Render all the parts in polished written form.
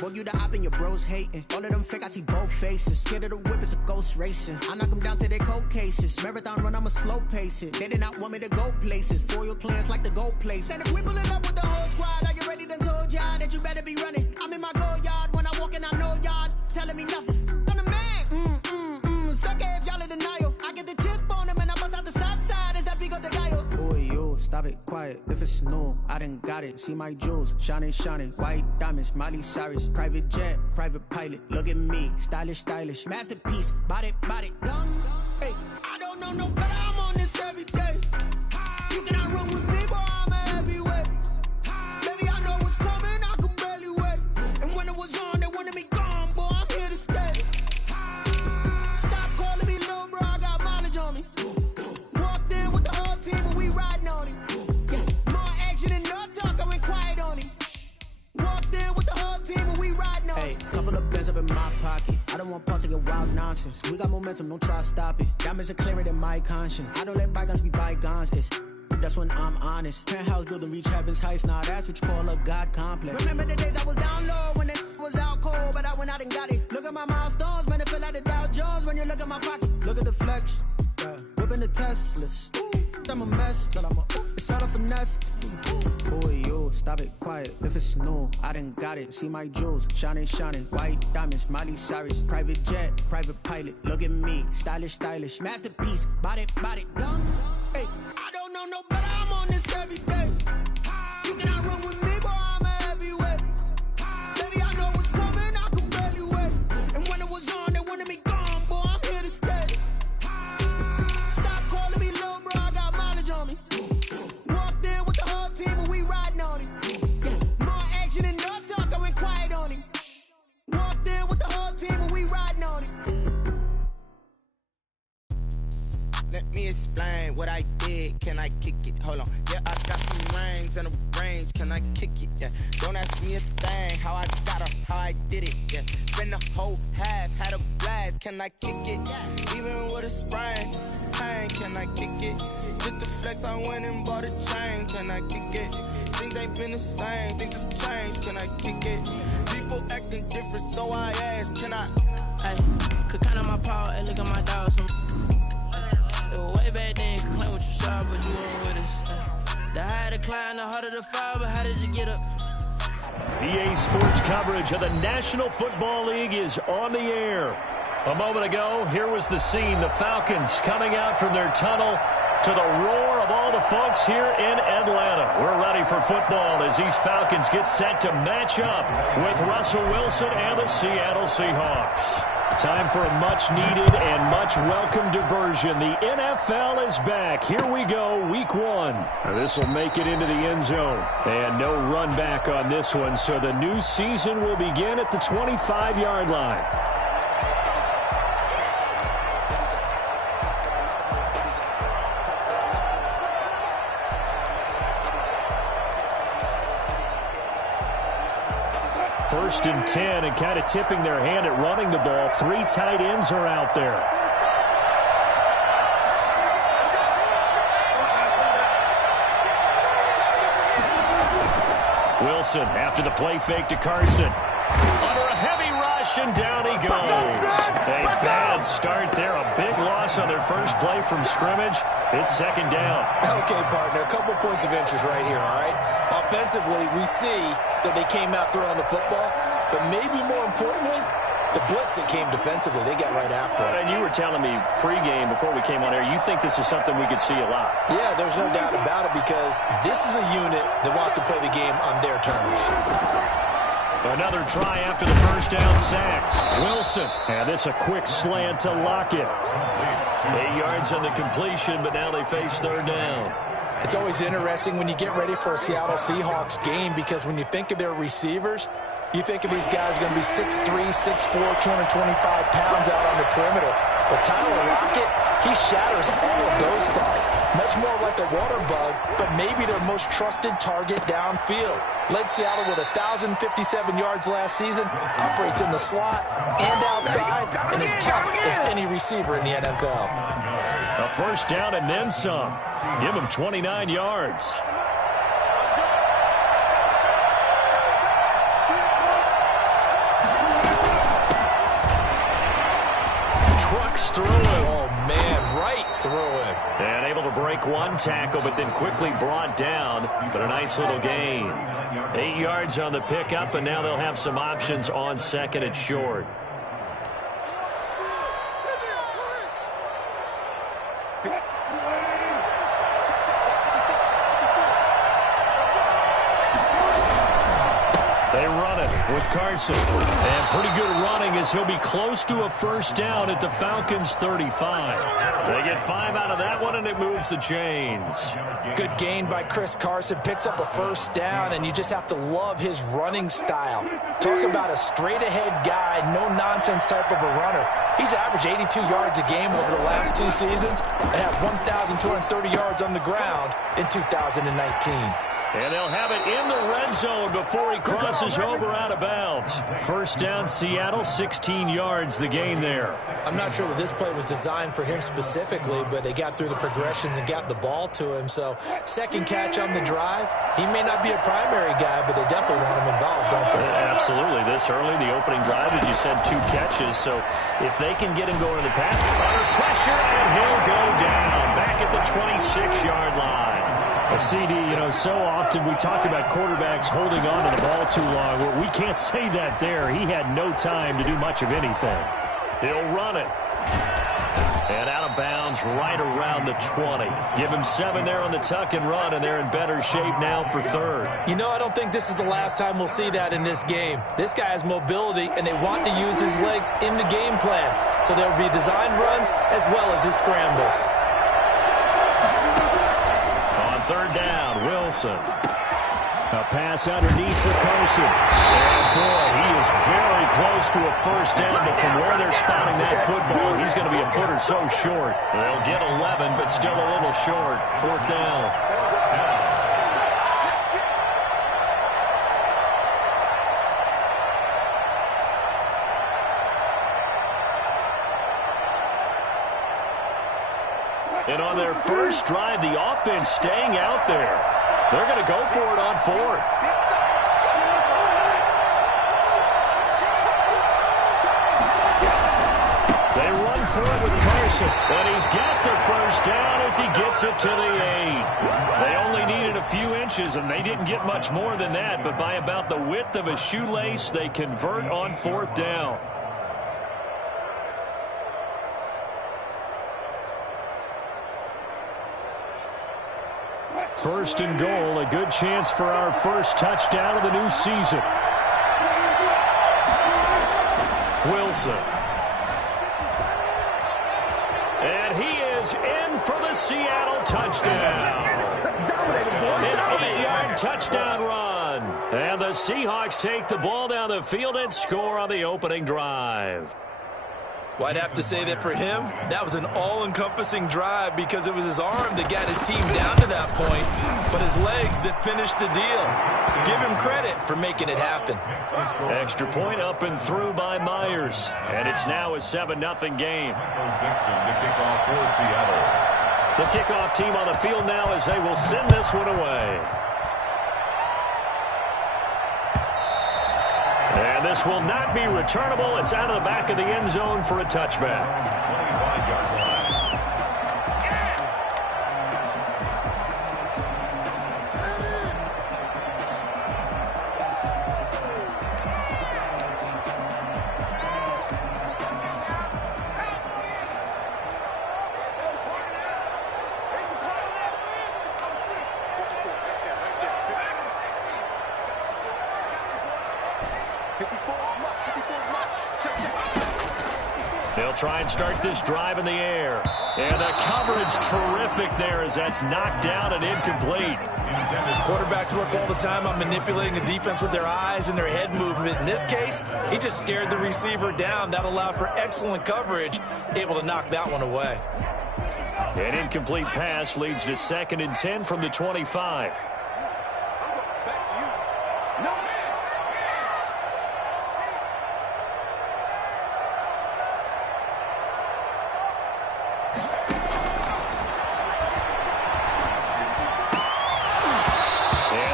Boy, you the op and your bros hating. All of them fake, I see both faces. Scared of the whip, it's a ghost racing. I knock them down to their cold cases. Marathon run, I'ma slow pace it. They did not want me to go places. Foil plans like the gold place. And if we pulling up with the whole squad, are you ready? Done told y'all that you better be running. I'm in my go yard. When I walk in, I know y'all telling me nothing. I'm the man. Sucker if y'all in denial. I get the chip on him and I bust out the south side. Is that big of the guy? Boy, yo, stop it, quiet. If it's new, I done got it. See my jewels, shining. White diamonds, Miley Cyrus. Private jet, private pilot. Look at me, stylish. Masterpiece, body, young. Hey, I don't know no better. I'm on this every day. You cannot run with me, boy. I'm a heavyweight. Baby, I know what's coming. I could barely wait. And when it was on, they wanted me gone, boy. I'm here to stay. Stop calling me little bro. I got mileage on me. Walked in with the whole team, and we riding on it. More action and no talk. I went quiet on it. Walked in with the whole team and we riding on. Hey, couple of bands up in my pocket. I don't want pause to get wild nonsense. We got momentum, don't try to stop it. Diamonds are clearer than my conscience. I don't let bygones be bygones. That's when I'm honest. Penthouse building reach heaven's heights. Nah, that's what you call a God complex. Remember the days I was down low when it was out cold, but I went out and got it. Look at my milestones, man, it feel like the Dow Jones when you look at my pocket. Look at the flex, whipping the Teslas. I'm a mess, but it's all a finesse. Boy, yo, stop it, quiet. If it's new, I done got it. See my jewels, shining. White diamonds, Miley Cyrus. Private jet, private pilot. Look at me, stylish. Masterpiece, body, young. Hey, I don't know no better. I'm on this every day. You cannot run with me, boy. I'm a heavyweight. Baby, I know what's coming. I could barely wait. And when it was on, they wanted me gone, boy. I'm here to stay. Walked in with the whole team and we riding on it. More action and no talk, I went quiet on it. Walked in with the whole team and we riding on it. Let me explain what I did. Can I kick it? Hold on. Yeah, I got some rings and a range. Can I kick it? Yeah. Don't ask me a thing. How I got her, how I did it. Yeah. Spend the whole half, had a blast. Can I kick it? Even with a sprain. Pain, can I kick it? Just the flex, I went and bought a chain. Can I kick it? Things ain't been the same. Things have changed. Can I kick it? People acting different, so I asked. Can I? Hey, could count on my power and look at my dogs. Way back then, you could claim what you saw, but you weren't with us. The higher the climb, the harder the fall, but how did you get up? EA Sports coverage of the National Football League is on the air. A moment ago, here was the scene. The Falcons coming out from their tunnel to the roar of all the folks here in Atlanta. We're ready for football as these Falcons get set to match up with Russell Wilson and the Seattle Seahawks. Time for a much-needed and much-welcome diversion. The NFL is back. Here we go, week one. This will make it into the end zone. And no run back on this one, so the new season will begin at the 25-yard line. First and 10, and kind of tipping their hand at running the ball. Three tight ends are out there. Wilson after the play fake to Carson. Under a heavy rush, and down he goes. A bad start there. A big loss on their first play from scrimmage. It's second down. Okay, partner, a couple points of interest right here, all right? Offensively, we see that they came out throwing the football, but maybe more importantly, the blitz that came defensively, they got right after it. And you were telling me pregame before we came on air, you think this is something we could see a lot. Yeah, there's no doubt about it because this is a unit that wants to play the game on their terms. Another try after the first down sack. Wilson. And this a quick slant to Lockett. 8 yards on the completion, but now they face third down. It's always interesting when you get ready for a Seattle Seahawks game because when you think of their receivers, you think of these guys going to be 6'3", 6'4", 225 pounds out on the perimeter. But Tyler Lockett, he shatters all of those thoughts. Much more like a water bug, but maybe their most trusted target downfield. Led Seattle with 1,057 yards last season, operates in the slot and outside, and is tough as any receiver in the NFL. A first down and then some. Give him 29 yards. walks through him. Oh, man, right through him. And able to break one tackle, but then quickly brought down. But a nice little gain. 8 yards on the pickup, and now they'll have some options on second and short. They run it with Carson. And pretty good running as he'll be close to a first down at the Falcons' 35. They get 5 out of that one, and it moves the chains. Good gain by Chris Carson. Picks up a first down, and you just have to love his running style. Talk about a straight-ahead guy, no-nonsense type of a runner. He's averaged 82 yards a game over the last 2 seasons and had 1,230 yards on the ground in 2019. And they'll have it in the red zone before he crosses over out of bounds. First down, Seattle, 16 yards the gain there. I'm not sure that this play was designed for him specifically, but they got through the progressions and got the ball to him. So second catch on the drive. He may not be a primary guy, but they definitely want him involved, don't they? Absolutely. This early, the opening drive, as you said, 2 catches. So if they can get him going in the pass, under pressure, and he'll go down back at the 26-yard line. A CD, so often we talk about quarterbacks holding on to the ball too long. Well, we can't say that there. He had no time to do much of anything. He'll run it. And out of bounds right around the 20. Give him 7 there on the tuck and run, and they're in better shape now for third. I don't think this is the last time we'll see that in this game. This guy has mobility, and they want to use his legs in the game plan. So there will be designed runs as well as his scrambles. Third down, Wilson. A pass underneath for Carson. And boy, he is very close to a first down, but from where they're spotting that football, he's going to be a foot or so short. They'll get 11, but still a little short. Fourth down. And on their first drive, the offense staying out there. They're going to go for it on fourth. They run for it with Carson. And he's got the first down as he gets it to the 8. They only needed a few inches, and they didn't get much more than that. But by about the width of a shoelace, they convert on fourth down. First and goal, a good chance for our first touchdown of the new season. Wilson. And he is in for the Seattle touchdown. An 8-yard touchdown run. And the Seahawks take the ball down the field and score on the opening drive. Well, I'd have to say that for him, that was an all-encompassing drive because it was his arm that got his team down to that point, but his legs that finished the deal. Give him credit for making it happen. Extra point up and through by Myers, and it's now a 7-0 game. The kickoff team on the field now as they will send this one away. And this will not be returnable. It's out of the back of the end zone for a touchback. 25-yard line. They'll try and start this drive in the air. And the coverage terrific there as that's knocked down and incomplete. Quarterbacks work all the time on manipulating the defense with their eyes and their head movement. In this case, he just stared the receiver down. That allowed for excellent coverage, able to knock that one away. An incomplete pass leads to 2nd and 10 from the 25.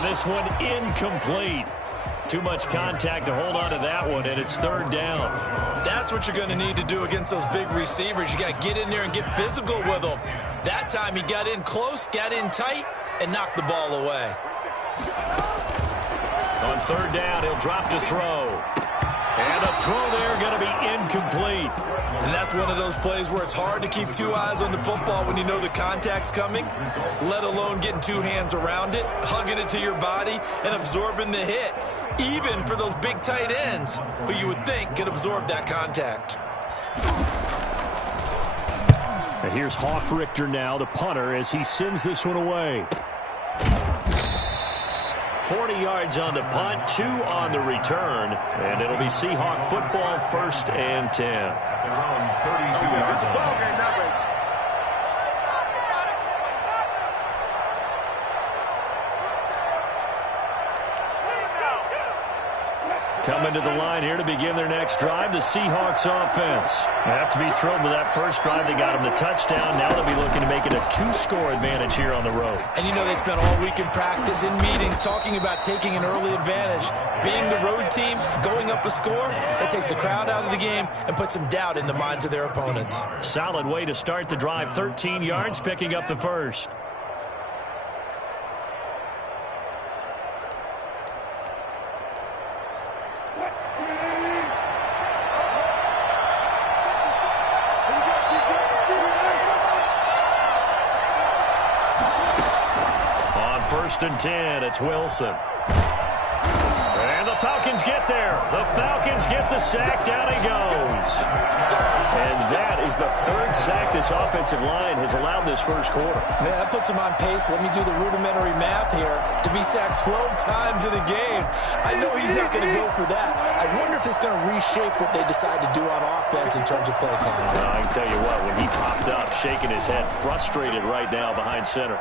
This one incomplete. Too much contact to hold on to that one, and it's third down. That's what you're going to need to do against those big receivers. You got to get in there and get physical with them. That time he got in close, got in tight, and knocked the ball away. On third down, he'll drop to throw. And a throw there going to be incomplete. And that's one of those plays where it's hard to keep two eyes on the football when you know the contact's coming, let alone getting two hands around it, hugging it to your body, and absorbing the hit, even for those big tight ends who you would think could absorb that contact. And here's Hofrichter now, the punter, as he sends this one away. 40 yards on the punt, 2 on the return, and it'll be Seahawk football, 1st and 10. Their own 32 yards on. Coming to the line here to begin their next drive, the Seahawks offense. They have to be thrilled with that first drive. They got them the touchdown. Now they'll be looking to make it a 2-score advantage here on the road. And you know they spent all week in practice, in meetings, talking about taking an early advantage. Being the road team, going up a score, that takes the crowd out of the game and puts some doubt in the minds of their opponents. Solid way to start the drive. 13 yards, picking up the first. First and 10, it's Wilson. And the Falcons get there. The Falcons get the sack. Down he goes. And that is the 3rd sack this offensive line has allowed this first quarter. Man, that puts him on pace. Let me do the rudimentary math here. To be sacked 12 times in a game, I know he's not going to go for that. I wonder if it's going to reshape what they decide to do on offense in terms of play calling. Well, I can tell you what, when he popped up, shaking his head, frustrated right now behind center.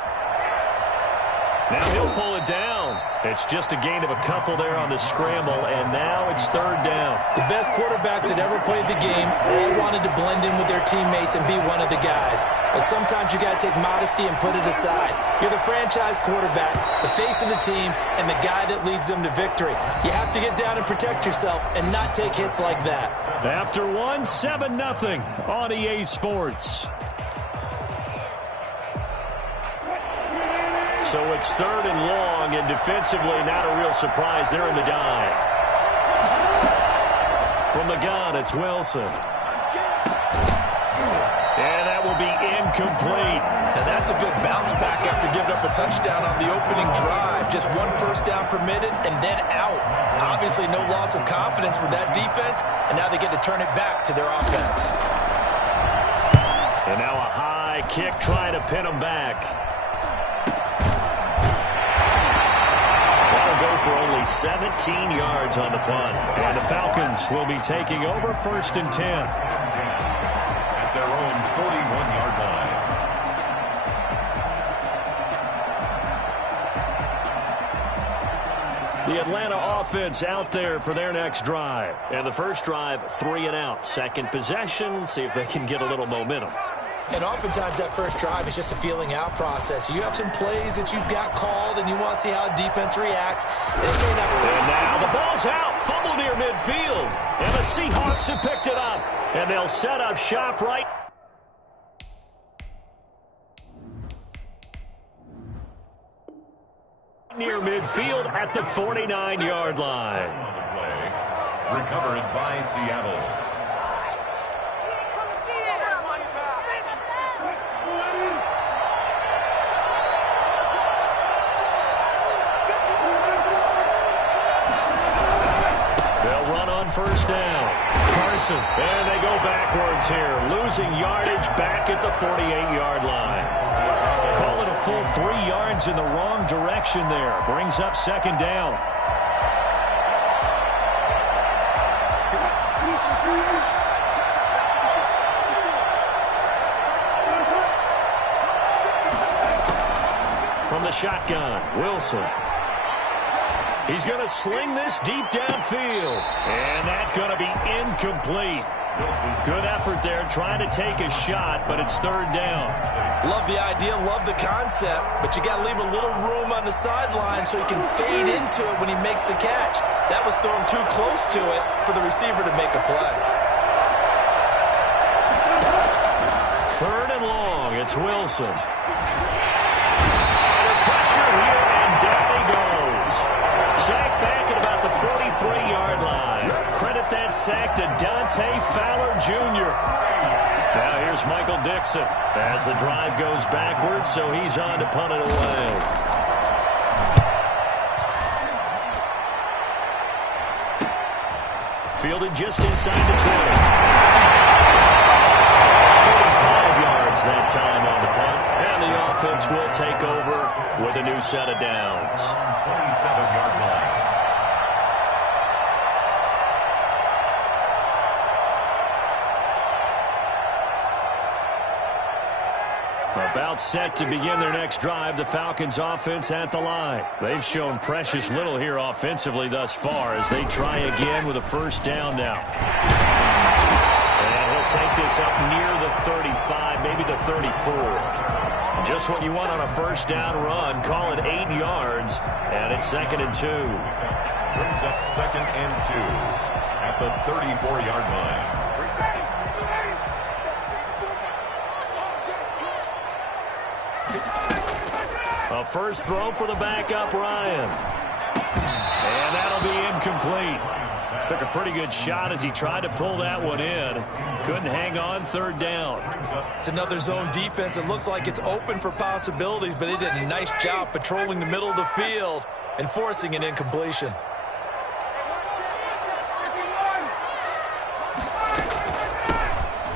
Now he'll pull it down. It's just a gain of a couple there on the scramble, and now it's third down. The best quarterbacks that ever played the game all wanted to blend in with their teammates and be one of the guys. But sometimes you got to take modesty and put it aside. You're the franchise quarterback, the face of the team, and the guy that leads them to victory. You have to get down and protect yourself and not take hits like that. After one, 7-0 on EA Sports. So it's third and long, and defensively not a real surprise. They're in the dive. From the gun, it's Wilson. And that will be incomplete. Now that's a good bounce back after giving up a touchdown on the opening drive. Just one first down permitted and then out. Obviously no loss of confidence with that defense, and now they get to turn it back to their offense. And now a high kick trying to pin them back. Go for only 17 yards on the punt. And the Falcons will be taking over 1st and 10. At their own 41-yard line. The Atlanta offense out there for their next drive. And the first drive, 3 and out. Second possession, see if they can get a little momentum. And oftentimes that first drive is just a feeling out process. You have some plays that you've got called and you want to see how the defense reacts. And now the ball's out. Fumble near midfield. And the Seahawks have picked it up. And they'll set up shop right. Near midfield at the 49-yard line. On the play, recovered by Seattle. First down. Carson. And they go backwards here. Losing yardage back at the 48-yard line. Call it a full 3 yards in the wrong direction there. Brings up second down. From the shotgun, Wilson. He's going to sling this deep downfield. And that's going to be incomplete. Good effort there trying to take a shot, but it's third down. Love the idea, love the concept, but you got to leave a little room on the sideline so he can fade into it when he makes the catch. That was thrown too close to it for the receiver to make a play. Third and long. It's Wilson. Under pressure here, and down he goes. Sack back at about the 43-yard line. Credit that sack to Dante Fowler Jr. Now here's Michael Dixon as the drive goes backwards, so he's on to punt it away. Fielded just inside the 20. 35 yards that time on the punt. And the offense will take over with a new set of downs. 27-yard line. About set to begin their next drive, the Falcons offense at the line. They've shown precious little here offensively thus far as they try again with a first down now. And he'll take this up near the 35, maybe the 34. Just what you want on a first down run. Call it 8 yards, and it's 2nd and 2. Brings up 2nd and 2 at the 34-yard line. A first throw for the backup, Ryan. And that'll be incomplete. Took a pretty good shot as he tried to pull that one in. Couldn't hang on, third down. It's another zone defense. It looks like it's open for possibilities, but they did a nice job patrolling the middle of the field and forcing an incompletion.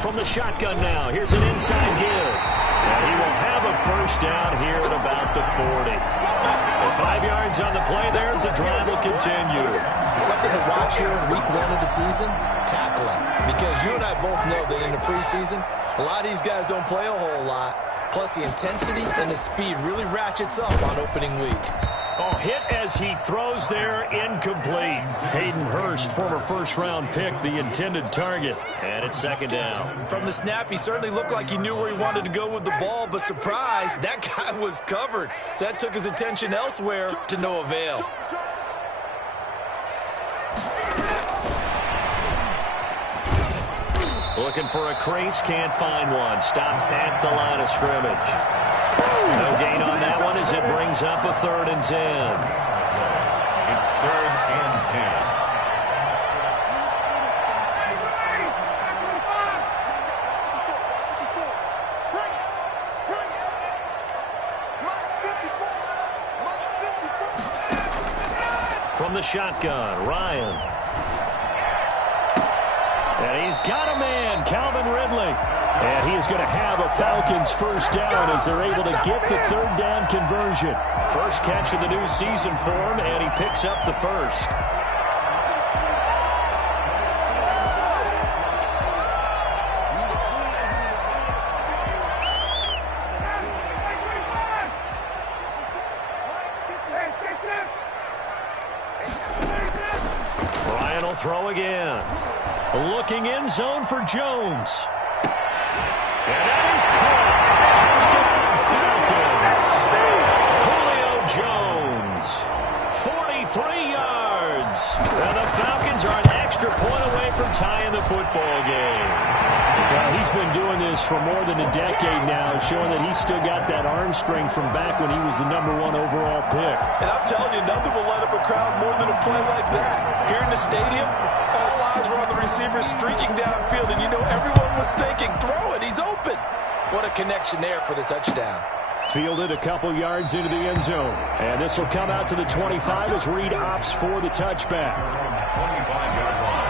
From the shotgun now, here's an inside give. And he will have a first down here at about the 40. With 5 yards on the play there, as the drive will continue. Something to watch here in week 1 of the season, tackling. Because you and I both know that in the preseason, a lot of these guys don't play a whole lot. Plus the intensity and the speed really ratchets up on opening week. Oh, hit as he throws there, incomplete. Hayden Hurst, former first-round pick, the intended target. And it's 2nd down. From the snap, he certainly looked like he knew where he wanted to go with the ball, but surprise, that guy was covered. So that took his attention elsewhere to no avail. Looking for a crease, can't find one. Stopped at the line of scrimmage. No gain on that one as it brings up a 3rd and 10. It's 3rd and 10. From the shotgun, Ryan. And he's got a man, Calvin Ridley. And he is going to have a Falcons first down as they're able to get the 3rd down conversion. First catch of the new season for him, and he picks up the first. Ryan will throw again. Looking in zone for Jones. And that is caught. Touchdown, Falcons. Julio Jones, 43 yards. And the Falcons are an extra point away from tying the football game. Well, he's been doing this for more than a decade now, showing that he's still got that arm strength from back when he was the #1 overall pick. And I'm telling you, nothing will light up a crowd more than a play like that. Here in the stadium, all eyes were on the receiver streaking downfield, and you know everyone was thinking, throw it, he's open. What a connection there for the touchdown. Fielded a couple yards into the end zone. And this will come out to the 25 as Reed opts for the touchback. 25-yard line.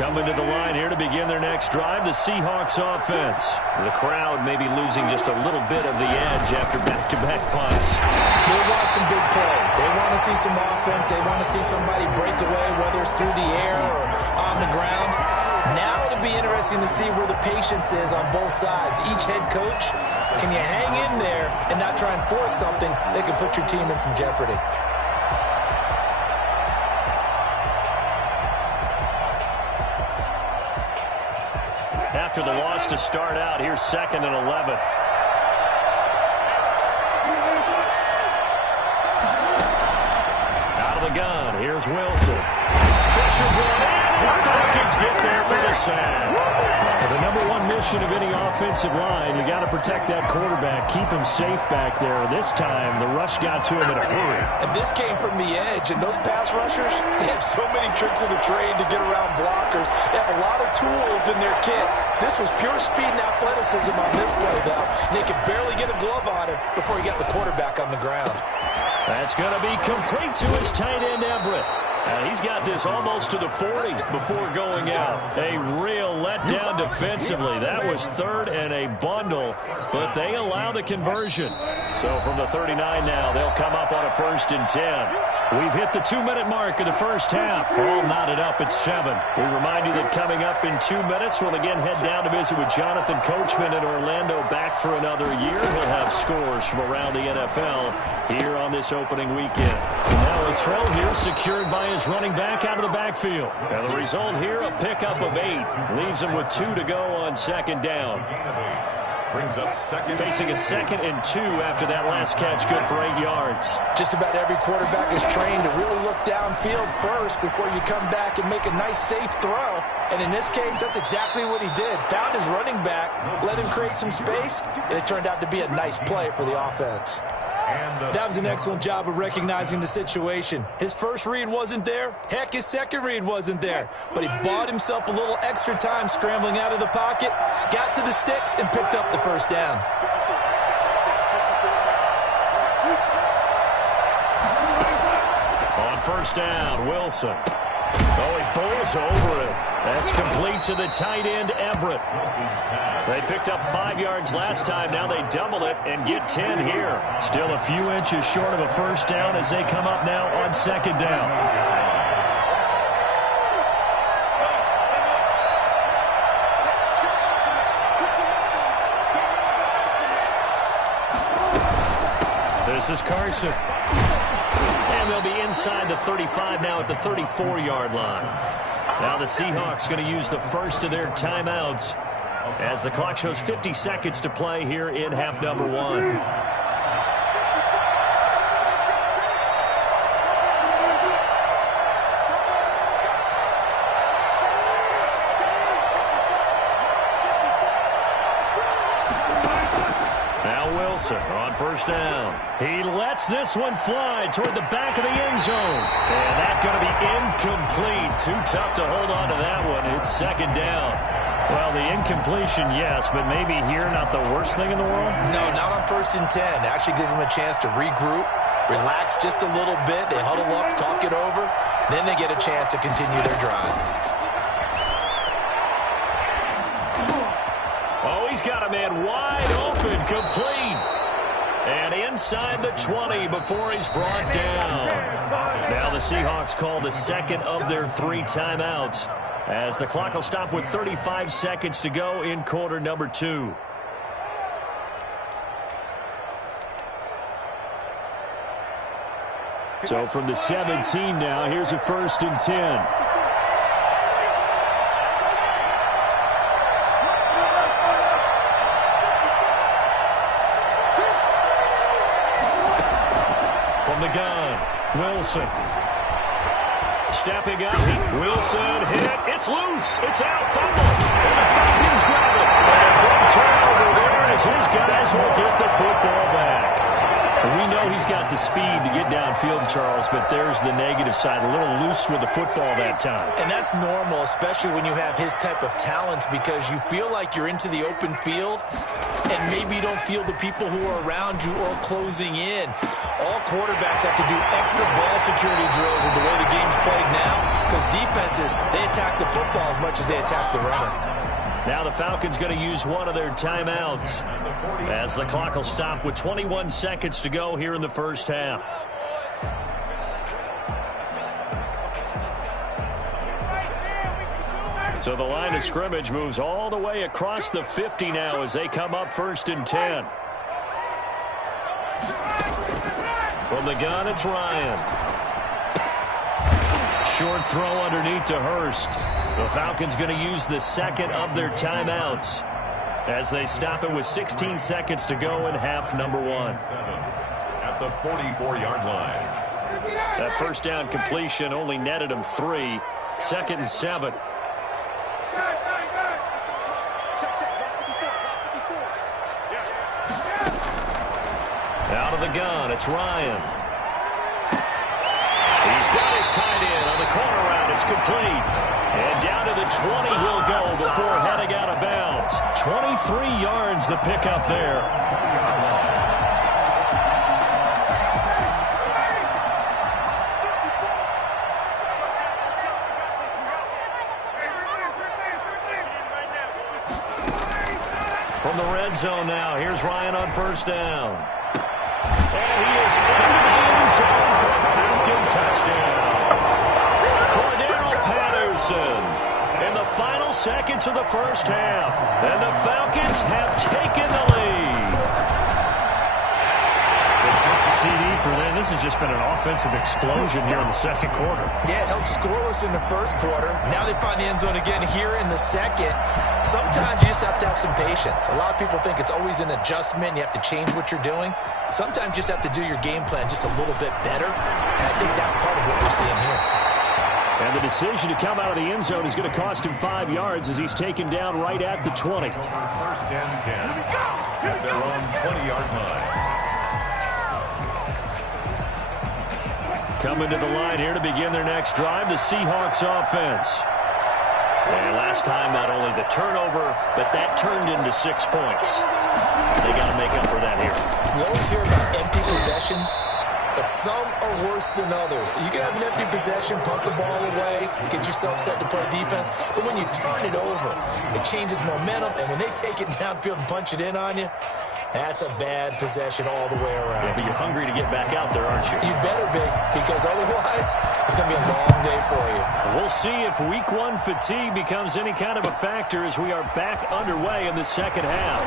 Coming to the line here to begin their next drive, the Seahawks offense. The crowd may be losing just a little bit of the edge after back-to-back punts. They want some big plays. They want to see some offense. They want to see somebody break away, whether it's through the air or on the ground. Now it'll be interesting to see where the patience is on both sides. Each head coach, can you hang in there and not try and force something that could put your team in some jeopardy? After the loss to start out, here's 2nd and 11. the gun, here's Wilson. Fisher brought in, and the Falcons get there for the sack. The number one mission of any offensive line, you got to protect that quarterback, keep him safe back there. This time, the rush got to him in a hurry. And this came from the edge, and those pass rushers, they have so many tricks of the trade to get around blockers. They have a lot of tools in their kit. This was pure speed and athleticism on this play, though. And they could barely get a glove on him before he got the quarterback on the ground. That's going to be complete to his tight end, Everett. He's got this almost to the 40 before going out. A real letdown defensively. That was third and a bundle, but they allow the conversion. So from the 39 now, they'll come up on a 1st and 10. We've hit the 2-minute mark of the first half. All knotted up at 7. We remind you that coming up in 2 minutes, we'll again head down to visit with Jonathan Coachman in Orlando, back for another year. He'll have scores from around the NFL here on this opening weekend. Now a throw here secured by his running back out of the backfield. And the result here, a pickup of 8. Leaves him with 2 to go on 2nd down. Brings up second. Facing a 2nd and 2 after that last catch, good for 8 yards. Just about every quarterback is trained to really look downfield first before you come back and make a nice, safe throw. And in this case, that's exactly what he did. Found his running back, let him create some space, and it turned out to be a nice play for the offense. That was an excellent job of recognizing the situation. His first read wasn't there. Heck, his second read wasn't there. But he bought himself a little extra time scrambling out of the pocket, got to the sticks, and picked up the first down. On 1st down, Wilson. Oh, he pulls over it. That's complete to the tight end, Everett. They picked up 5 yards last time. Now they double it and get 10 here. Still a few inches short of a 1st down as they come up now on 2nd down. This is Carson. And they'll be inside the 35 now at the 34-yard line. Now the Seahawks going to use the first of their timeouts as the clock shows 50 seconds to play here in half number 1. On 1st down. He lets this one fly toward the back of the end zone. And that's going to be incomplete. Too tough to hold on to that one. It's 2nd down. Well, the incompletion, yes, but maybe here not the worst thing in the world? No, not on 1st and 10. It actually gives them a chance to regroup, relax just a little bit. They huddle up, talk it over. Then they get a chance to continue their drive. Oh, he's got a man wide open, complete. And inside the 20 before he's brought down. Now the Seahawks call the 2nd of their 3 timeouts as the clock will stop with 35 seconds to go in quarter number 2. So from the 17 now, here's a 1st and 10. The gun, Wilson. Stepping up, Wilson hit. It's loose. It's out. Fumble. And the Falcons grab it. And a big turnover there as his guys will get the football back. We know he's got the speed to get downfield, Charles, but there's the negative side. A little loose with the football that time. And that's normal, especially when you have his type of talents, because you feel like you're into the open field and maybe you don't feel the people who are around you or closing in. All quarterbacks have to do extra ball security drills with the way the game's played now, because defenses, they attack the football as much as they attack the runner. Now the Falcons going to use one of their timeouts as the clock will stop with 21 seconds to go here in the first half. So the line of scrimmage moves all the way across the 50 now as they come up 1st and 10. From the gun, it's Ryan. Short throw underneath to Hurst. The Falcons going to use the 2nd of their timeouts as they stop it with 16 seconds to go in half number 1. At the 44-yard line. That first down completion only netted him 3. 2nd and 7. Out of the gun, it's Ryan. He's got his tight end on the corner route. It's complete. And down to the 20 he'll go before heading out of bounds. 23 yards the pickup there. From the red zone now, here's Ryan on first down. And he is into the end zone for a Falcon touchdown. Cordero Patterson in the final seconds of the first half. And the Falcons have taken the lead. CD for them. This has just been an offensive explosion here in the second quarter. Yeah, held scoreless in the first quarter. Now they find the end zone again here in the second. Sometimes you just have to have some patience. A lot of people think it's always an adjustment. You have to change what you're doing. Sometimes you just have to do your game plan just a little bit better. And I think that's part of what we're seeing here. And the decision to come out of the end zone is going to cost him 5 yards as he's taken down right at the 20. First and 10 at their own 20-yard line. Coming to the line here to begin their next drive, the Seahawks offense. And last time, not only the turnover, but that turned into 6 points. They got to make up for that here. We always hear about empty possessions, but some are worse than others. You can have an empty possession, punt the ball away, get yourself set to play defense, but when you turn it over, it changes momentum, and when they take it downfield and punch it in on you, that's a bad possession all the way around. Yeah, but you're hungry to get back out there, aren't you? You better be, because otherwise it's going to be a long day for you. We'll see if Week 1 fatigue becomes any kind of a factor as we are back underway in the second half.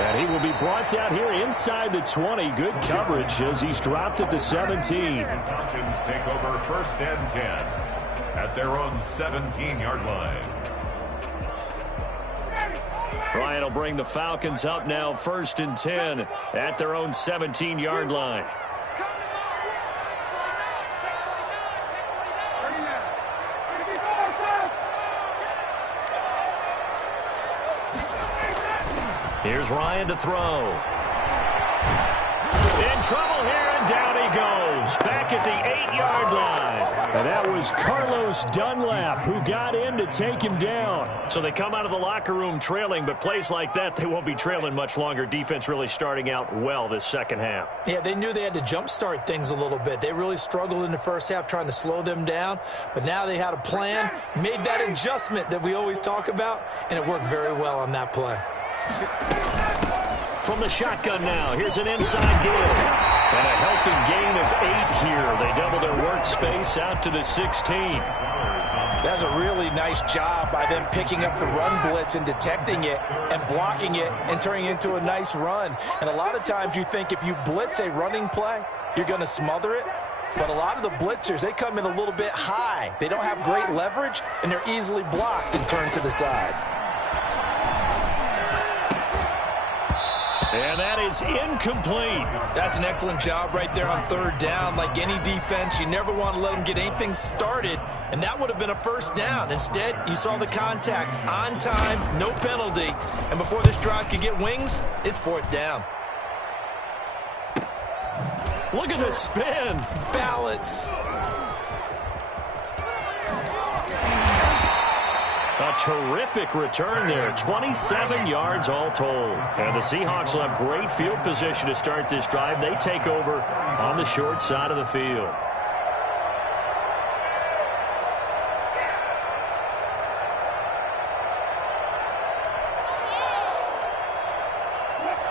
And he will be brought down here inside the 20. Good coverage as he's dropped at the 17. Falcons take over first and 10 at their own 17-yard line. Ryan will bring the Falcons up now, 1st and 10 at their own 17-yard line. Here's Ryan to throw. In trouble here, and down he goes. Back at the 8-yard line. And that was Carlos Dunlap who got in to take him down. So they come out of the locker room trailing, but plays like that, they won't be trailing much longer. Defense really starting out well this second half. Yeah, they knew they had to jumpstart things a little bit. They really struggled in the first half trying to slow them down, but now they had a plan, made that adjustment that we always talk about, and it worked very well on that play. From the shotgun now, here's an inside give. And a healthy gain of 8 here. They double their workspace out to the 16. That's a really nice job by them picking up the run blitz and detecting it and blocking it and turning it into a nice run. And a lot of times you think if you blitz a running play, you're going to smother it. But a lot of the blitzers, they come in a little bit high. They don't have great leverage, and they're easily blocked and turned to the side. And that is incomplete. That's an excellent job right there on 3rd down. Like any defense, you never want to let them get anything started, and that would have been a first down. Instead, you saw the contact on time, no penalty, and before this drive could get wings, it's 4th down. Look at the spin. Balance. A terrific return there. 27 yards all told. And the Seahawks will have great field position to start this drive. They take over on the short side of the field.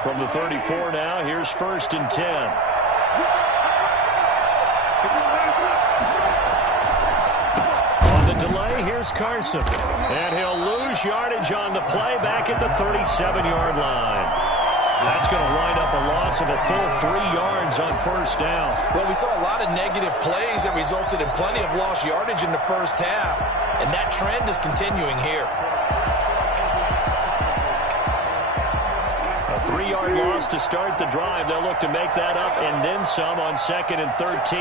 From the 34 now, here's 1st and 10. Here's Carson, and he'll lose yardage on the play back at the 37-yard line. That's going to wind up a loss of a full 3 yards on 1st down. Well, we saw a lot of negative plays that resulted in plenty of lost yardage in the first half, and that trend is continuing here. A 3-yard loss to start the drive. They'll look to make that up and then some on 2nd and 13.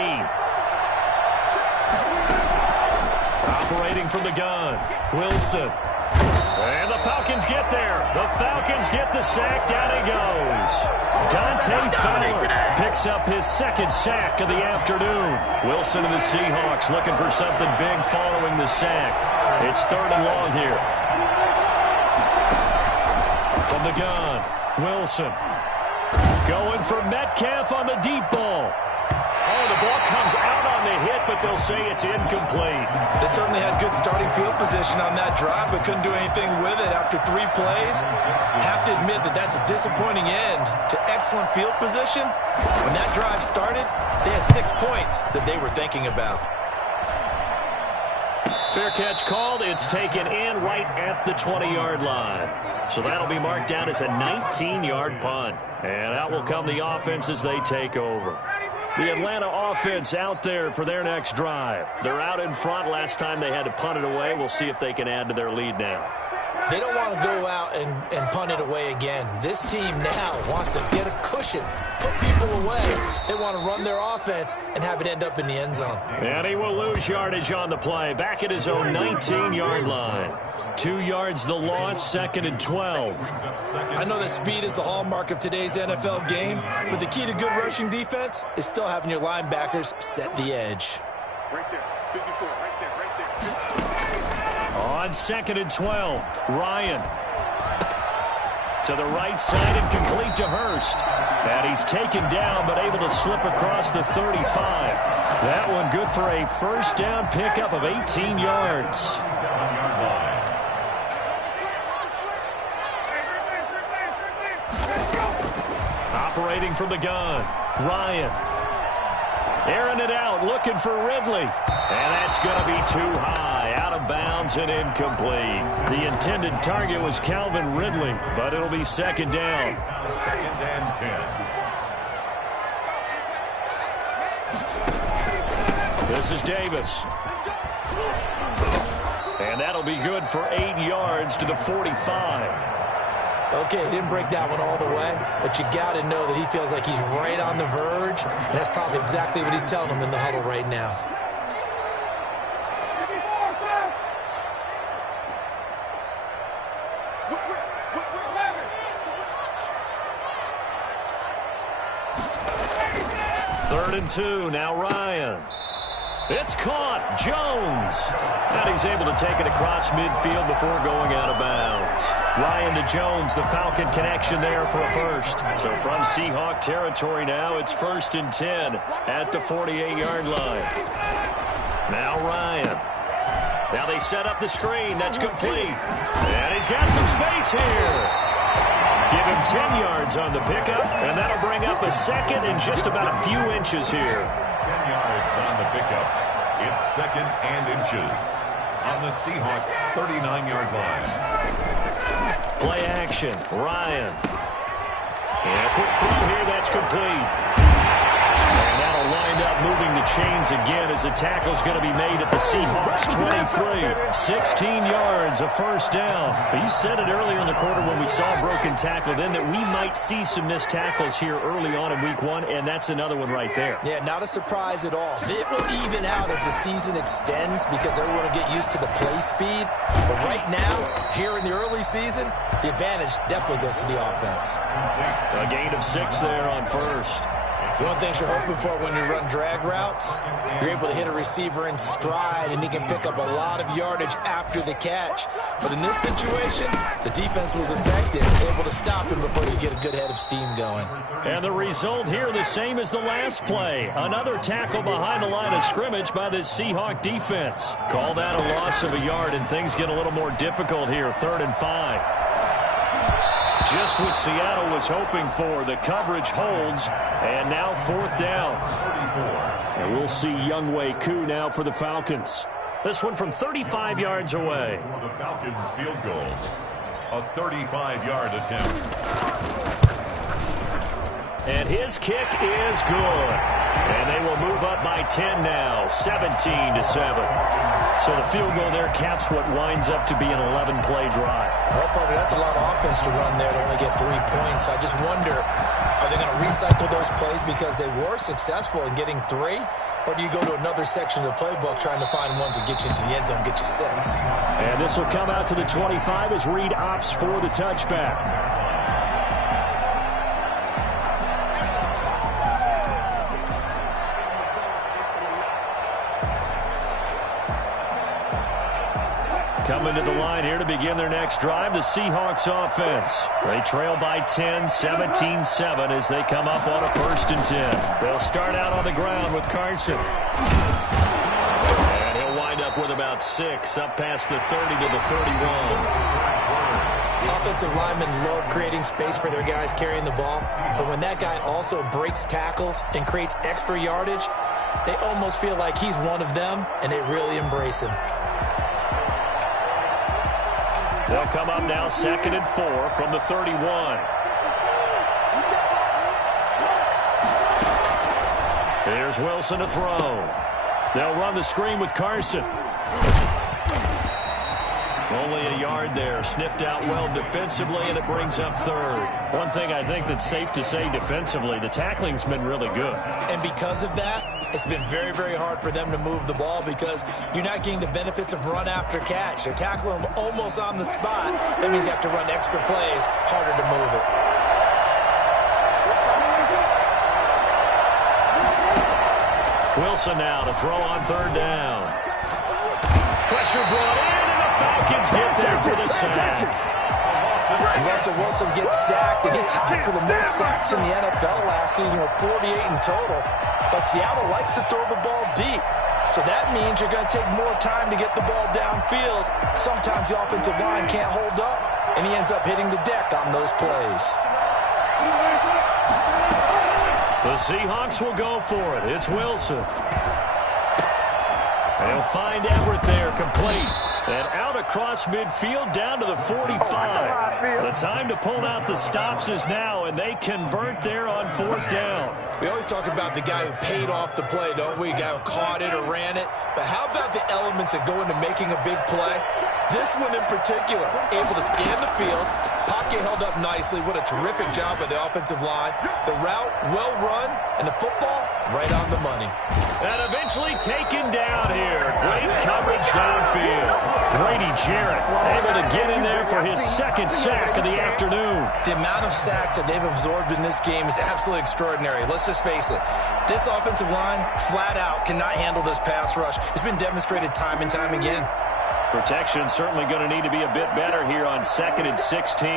Operating from the gun, Wilson. And the Falcons get there. The Falcons get the sack. Down he goes. Dante Fowler picks up his 2nd sack of the afternoon. Wilson and the Seahawks looking for something big following the sack. It's 3rd and long here. From the gun, Wilson. Going for Metcalf on the deep ball. Oh, the ball comes out on the hit, but they'll say it's incomplete. They certainly had good starting field position on that drive, but couldn't do anything with it after 3 plays. Have to admit that that's a disappointing end to excellent field position. When that drive started, they had 6 points that they were thinking about. Fair catch called. It's taken in right at the 20-yard line. So that'll be marked down as a 19-yard punt. And out will come the offense as they take over. The Atlanta offense out there for their next drive. They're out in front. Last time they had to punt it away. We'll see if they can add to their lead now. They don't want to go out and punt it away again. This team now wants to get a cushion, put people away. They want to run their offense and have it end up in the end zone. And he will lose yardage on the play. Back at his own 19-yard line. 2 yards the loss, 2nd and 12. I know that speed is the hallmark of today's NFL game, but the key to good rushing defense is still having your linebackers set the edge. Right there, 54, right there. On 2nd and 12, Ryan. To the right side and complete to Hurst. And he's taken down but able to slip across the 35. That one good for a 1st down pickup of 18 yards. Operating from the gun, Ryan. Airing it out, looking for Ridley. And that's going to be too high, out of bounds and incomplete. The intended target was Calvin Ridley, but it'll be 2nd down. 2nd and 10. This is Davis. And that'll be good for 8 yards to the 45. Okay, he didn't break that one all the way, but you got to know that he feels like he's right on the verge, and that's probably exactly what he's telling them in the huddle right now. Third and 2, now Ryan. It's caught, Jones. And he's able to take it across midfield before going out of bounds. Ryan to Jones, the Falcon connection there for a 1st. So from Seahawk territory now, it's 1st and 10 at the 48-yard line. Now Ryan. Now they set up the screen. That's complete. And he's got some space here. Give him 10 yards on the pickup, and that'll bring up a 2nd and just about a few inches here. 10 yards on the pickup. It's 2nd and inches on the Seahawks' 39-yard line. Play action, Ryan. And a quick throw here, that's complete. And that'll wind up moving the chains again as the tackle's going to be made at the Seahawks' 23. 16 yards, a 1st down. But you said it earlier in the quarter when we saw a broken tackle then that we might see some missed tackles here early on in week 1, and that's another one right there. Yeah, not a surprise at all. It will even out as the season extends because everyone will get used to the play speed. But right now, here in the early season, the advantage definitely goes to the offense. A gain of 6 there on 1st. One of the things you're hoping for when you run drag routes, you're able to hit a receiver in stride, and he can pick up a lot of yardage after the catch. But in this situation, the defense was effective, able to stop him before you get a good head of steam going. And the result here, the same as the last play. Another tackle behind the line of scrimmage by this Seahawk defense. Call that a loss of a yard, and things get a little more difficult here, 3rd and 5. Just what Seattle was hoping for. The coverage holds, and now 4th down. And we'll see Younghoe Koo now for the Falcons. This one from 35 yards away. For the Falcons field goal, a 35-yard attempt. and his kick is good. And they will move up by 10 now, 17-7. So the field goal there caps what winds up to be an 11-play drive. Well, partner, that's a lot of offense to run there to only get 3 points. I just wonder, are they going to recycle those plays because they were successful in getting 3? Or do you go to another section of the playbook trying to find ones that get you into the end zone, get you 6? And this will come out to the 25 as Reed opts for the touchback. Coming to the line here to begin their next drive, the Seahawks offense. They trail by 10, 17-7 as they come up on a 1st and 10. They'll start out on the ground with Carson. And he'll wind up with about 6, up past the 30 to the 31. Offensive linemen love creating space for their guys carrying the ball, but when that guy also breaks tackles and creates extra yardage, they almost feel like he's one of them, and they really embrace him. They'll come up now 2nd and 4 from the 31. Here's Wilson to throw. They'll run the screen with Carson. Only a yard there. Sniffed out well defensively, and it brings up 3rd. One thing I think that's safe to say defensively, the tackling's been really good. And because of that, it's been very, very hard for them to move the ball because you're not getting the benefits of run after catch. They're tackling them almost on the spot. That means you have to run extra plays, harder to move it. Wilson now to throw on 3rd down. Pressure brought in, and the Falcons get there for the sack. Russell Wilson gets sacked and gets tied for the most sacks in the NFL last season with 48 in total. But Seattle likes to throw the ball deep. So that means you're going to take more time to get the ball downfield. Sometimes the offensive line can't hold up, and he ends up hitting the deck on those plays. The Seahawks will go for it. It's Wilson. They'll find Everett there, complete. And out across midfield down to the 45. The time to pull out the stops is now, and they convert there on 4th down. We always talk about the guy who paid off the play, don't we? The guy who caught it or ran it. But how about the elements that go into making a big play? This one in particular, able to scan the field, pocket held up nicely. What a terrific job by the offensive line. The route, well run, and the football, right on the money. And eventually taken down here. Great coverage downfield. Grady Jarrett able to get in there for his 2nd sack of the afternoon. The amount of sacks that they've absorbed in this game is absolutely extraordinary. Let's just face it. This offensive line, flat out, cannot handle this pass rush. It's been demonstrated time and time again. Protection certainly going to need to be a bit better here on 2nd and 16.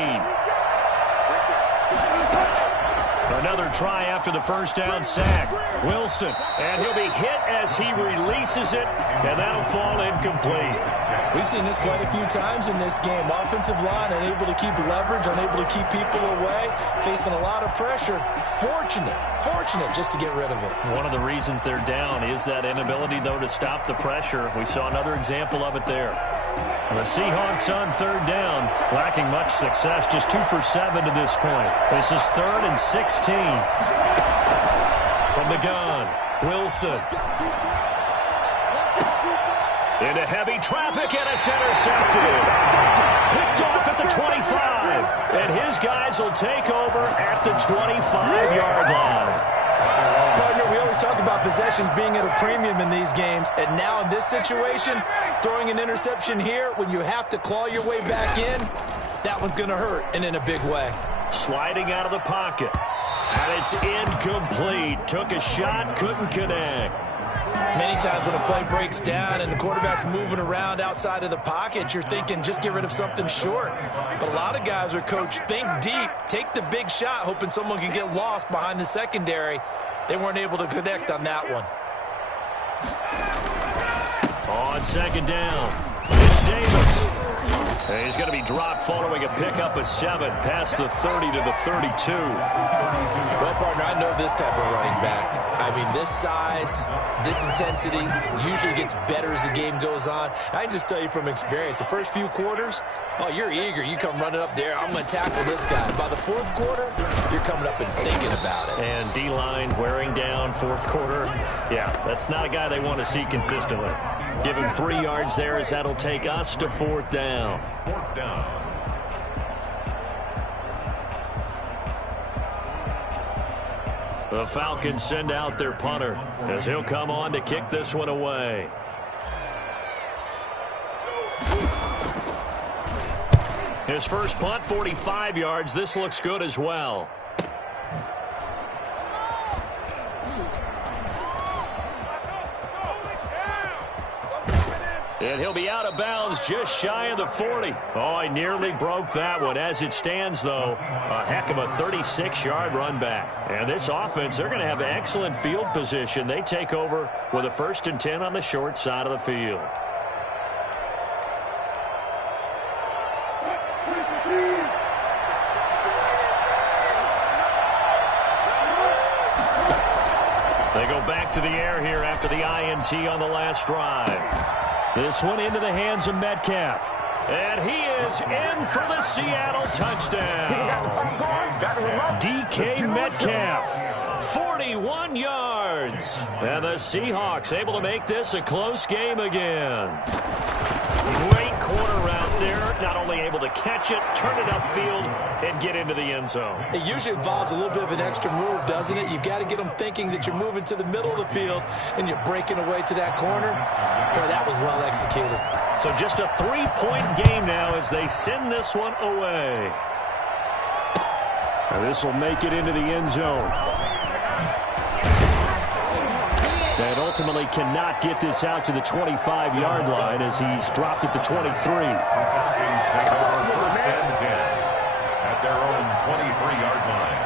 Another try after the 1st down sack. Wilson, and he'll be hit as he releases it, and that'll fall incomplete. We've seen this quite a few times in this game. Offensive line unable to keep leverage, unable to keep people away, facing a lot of pressure. Fortunate just to get rid of it. One of the reasons they're down is that inability, though, to stop the pressure. We saw another example of it there. The Seahawks on 3rd down, lacking much success, just 2 for 7 to this point. This is 3rd and 16. From the gun, Wilson. Into heavy traffic, and it's intercepted. Picked off at the 25. And his guys will take over at the 25-yard line. Partner, we always talk about possessions being at a premium in these games, and now in this situation, throwing an interception here when you have to claw your way back in, that one's going to hurt, and in a big way. Sliding out of the pocket, and it's incomplete. Took a shot, couldn't connect. Many times when a play breaks down and the quarterback's moving around outside of the pocket, you're thinking just get rid of something short. But a lot of guys are coached, think deep, take the big shot, hoping someone can get lost behind the secondary. They weren't able to connect on that one. On 2nd down, it's Davis. And he's going to be dropped following a pickup of 7 past the 30 to the 32. Well, partner, I know this type of running back. I mean, this size, this intensity, usually gets better as the game goes on. I can just tell you from experience, the first few quarters, oh, you're eager. You come running up there, I'm going to tackle this guy. By the fourth quarter, you're coming up and thinking about it. And D-line wearing down fourth quarter. Yeah, that's not a guy they want to see consistently. Give him 3 yards there as that'll take us to fourth down. Fourth down. The Falcons send out their punter as he'll come on to kick this one away. His first punt, 45 yards. This looks good as well. And he'll be out of bounds just shy of the 40. Oh, I nearly broke that one. As it stands, though, a heck of a 36-yard run back. And this offense, they're going to have excellent field position. They take over with a 1st and 10 on the short side of the field. They go back to the air here after the INT on the last drive. This one into the hands of Metcalf. And he is in for the Seattle touchdown. DK Metcalf, 41 yards. And the Seahawks able to make this a close game again. Great corner route there. Not only able to catch it, turn it upfield, and get into the end zone. It usually involves a little bit of an extra move, doesn't it? You've got to get them thinking that you're moving to the middle of the field and you're breaking away to that corner. Boy, that was well executed. So just a 3-point game now as they send this one away. And this will make it into the end zone. And ultimately cannot get this out to the 25-yard line as he's dropped it to 23. At their own 23-yard line.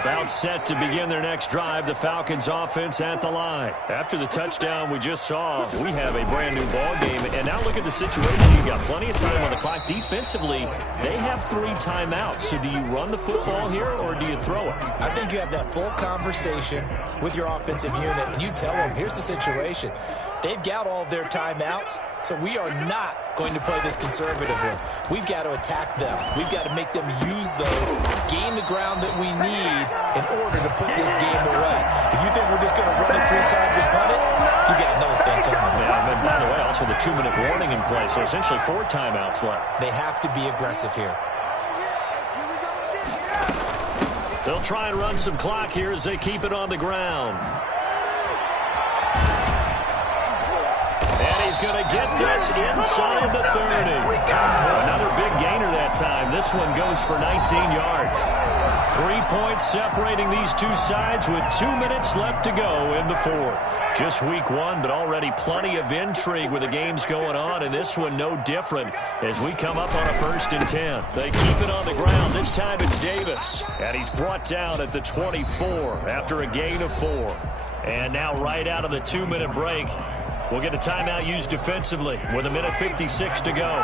About set to begin their next drive, the Falcons offense at the line. After the touchdown we just saw, we have a brand new ball game. And now look at the situation. You've got plenty of time on the clock. Defensively, they have 3 timeouts. So do you run the football here or do you throw it? I think you have that full conversation with your offensive unit, and you tell them, here's the situation. They've got all their timeouts, so we are not going to play this conservatively. We've got to attack them. We've got to make them use those, gain the ground that we need in order to put this game away. If you think we're just going to run it 3 times and punt it, you got another thing coming. Yeah, but by the way, also the 2-minute warning in play, so essentially 4 timeouts left. They have to be aggressive here. They'll try and run some clock here as they keep it on the ground. And he's going to get this inside the 30. Another big gainer that time. This one goes for 19 yards. 3 points separating these two sides with 2 minutes left to go in the 4th. Just week 1, but already plenty of intrigue with the games going on, and this one no different as we come up on a 1st and 10. They keep it on the ground. This time it's Davis, and he's brought down at the 24 after a gain of 4. And now right out of the 2-minute break, we'll get a timeout used defensively with 1:56 to go.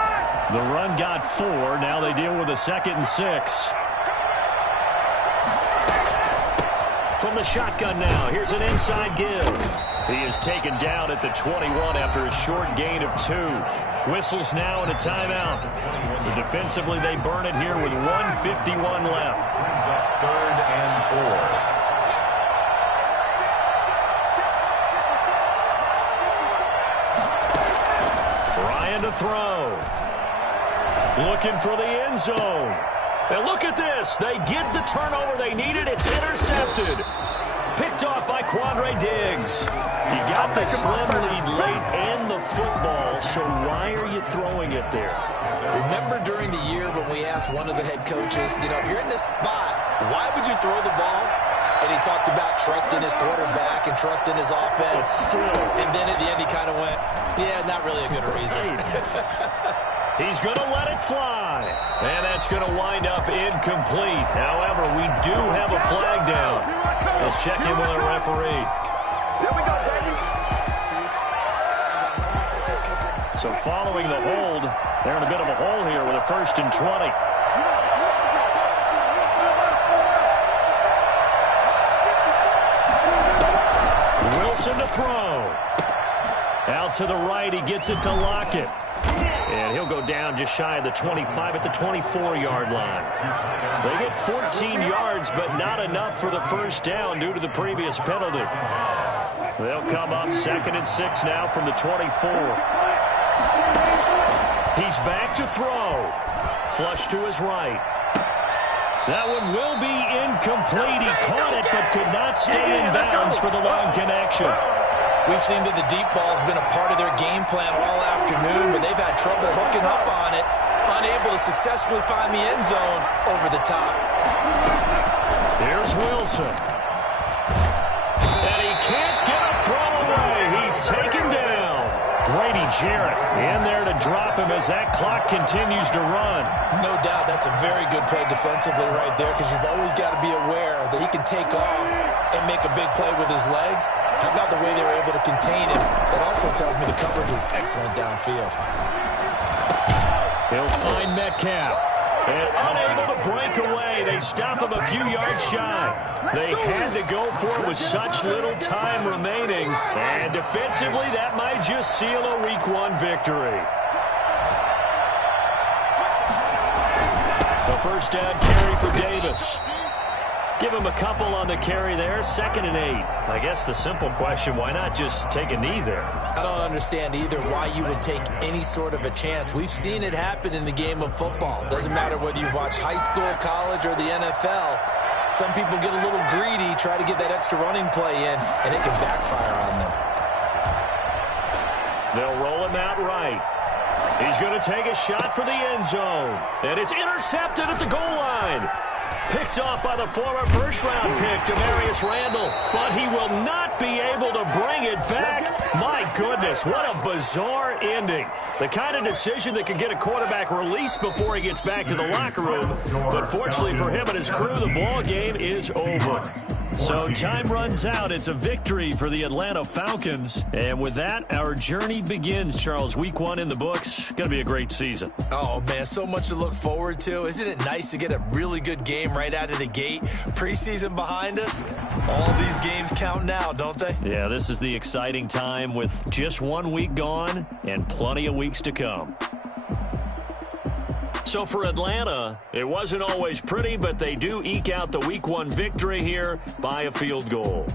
The run got 4. Now they deal with a 2nd and 6. From the shotgun now, here's an inside give. He is taken down at the 21 after a short gain of 2. Whistles now and a timeout. So defensively, they burn it here with 1:51 left. Brings up 3rd and 4. To throw. Looking for the end zone. And look at this. They get the turnover they needed. It's intercepted. Picked off by Quandre Diggs. You got the slim lead late and the football, so why are you throwing it there? Remember during the year when we asked one of the head coaches, you know, if you're in this spot, why would you throw the ball? And he talked about trusting his quarterback and trusting his offense. And then at the end he kind of went, yeah, not really a good reason. He's going to let it fly. And that's going to wind up incomplete. However, we do have a flag down. Let's check in with our referee. Here we go, baby. So following the hold, they're in a bit of a hole here with a 1st and 20. Wilson to throw. Out to the right, he gets it to Lockett. And he'll go down just shy of the 25 at the 24-yard line. They get 14 yards, but not enough for the first down due to the previous penalty. They'll come up 2nd and 6 now from the 24. He's back to throw. Flush to his right. That one will be incomplete. He caught it, but could not stay in bounds for the long connection. We've seen that the deep ball has been a part of their game plan all afternoon, but they've had trouble hooking up on it, unable to successfully find the end zone over the top. Here's Wilson. And he can't get a throw away. He's taken down. Grady Jarrett in there to drop him as that clock continues to run. No doubt that's a very good play defensively right there, because you've always got to be aware that he can take off and make a big play with his legs. How about the way they were able to contain him? That also tells me the coverage was excellent downfield. He'll find Metcalf. And unable to break away, they stop him a few yards shy. They had to go for it with such little time remaining. And defensively, that might just seal a Week 1 victory. The first down carry for Davis. Give him a couple on the carry there. 2nd and 8. I guess the simple question, why not just take a knee there? I don't understand either why you would take any sort of a chance. We've seen it happen in the game of football. Doesn't matter whether you watch high school, college, or the NFL. Some people get a little greedy, try to get that extra running play in, and it can backfire on them. They'll roll him out right. He's going to take a shot for the end zone. And it's intercepted at the goal line. Picked off by the former first-round pick, Demarius Randall. But he will not be able to bring it back. My goodness, what a bizarre ending. The kind of decision that could get a quarterback released before he gets back to the locker room. But fortunately for him and his crew, the ball game is over. So time runs out. It's a victory for the Atlanta Falcons. And with that, our journey begins, Charles. Week 1 in the books. Going to be a great season. Oh, man, so much to look forward to. Isn't it nice to get a really good game right out of the gate? Preseason behind us. All these games count now, don't they? Yeah, this is the exciting time with just 1 week gone and plenty of weeks to come. So for Atlanta, it wasn't always pretty, but they do eke out the Week 1 victory here by a field goal.